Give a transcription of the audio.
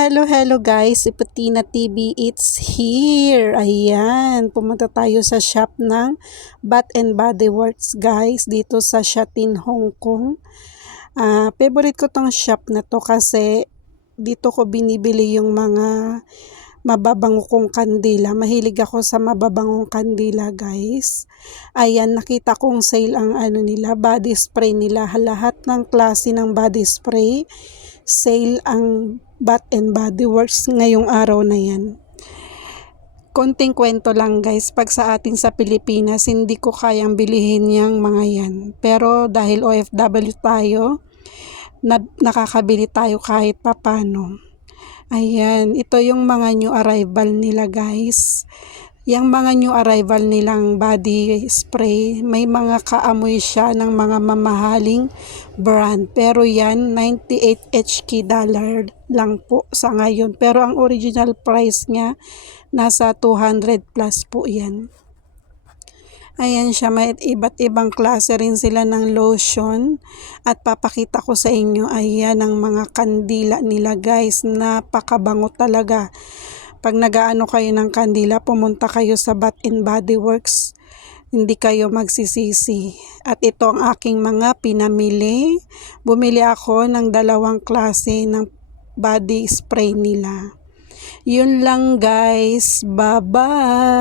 Hello guys, Ipatina TV, it's here. Ayan, pumunta tayo sa shop ng Bath and Body Works guys, dito sa Shatin, Hong Kong. Favorite ko tong shop na to kasi dito ko binibili yung mga mababango kong kandila. Mahilig ako sa mababangong kandila guys. Ayan, nakita kong sale ang nila, body spray nila. Lahat ng klase ng body spray sale ang Bath and Body Works ngayong araw na yan. Konting kwento lang guys, pag sa atin sa Pilipinas hindi ko kayang bilihin yung mga yan, pero dahil OFW tayo, nakakabili tayo kahit papano. Ayan, ito yung mga new arrival nila guys. Yung mga new arrival nilang body spray, may mga kaamoy siya ng mga mamahaling brand. Pero yan, 98 HK dollar lang po sa ngayon. Pero ang original price niya, nasa 200 plus po yan. Ayan siya, may iba't ibang klase rin sila ng lotion. At papakita ko sa inyo, ayan ang mga kandila nila guys. Napakabango talaga. Pag nagaano kayo ng kandila, pumunta kayo sa Bath and Body Works. Hindi kayo magsisisi. At ito ang aking mga pinamili. Bumili ako ng 2 klase ng body spray nila. Yun lang guys. Bye-bye!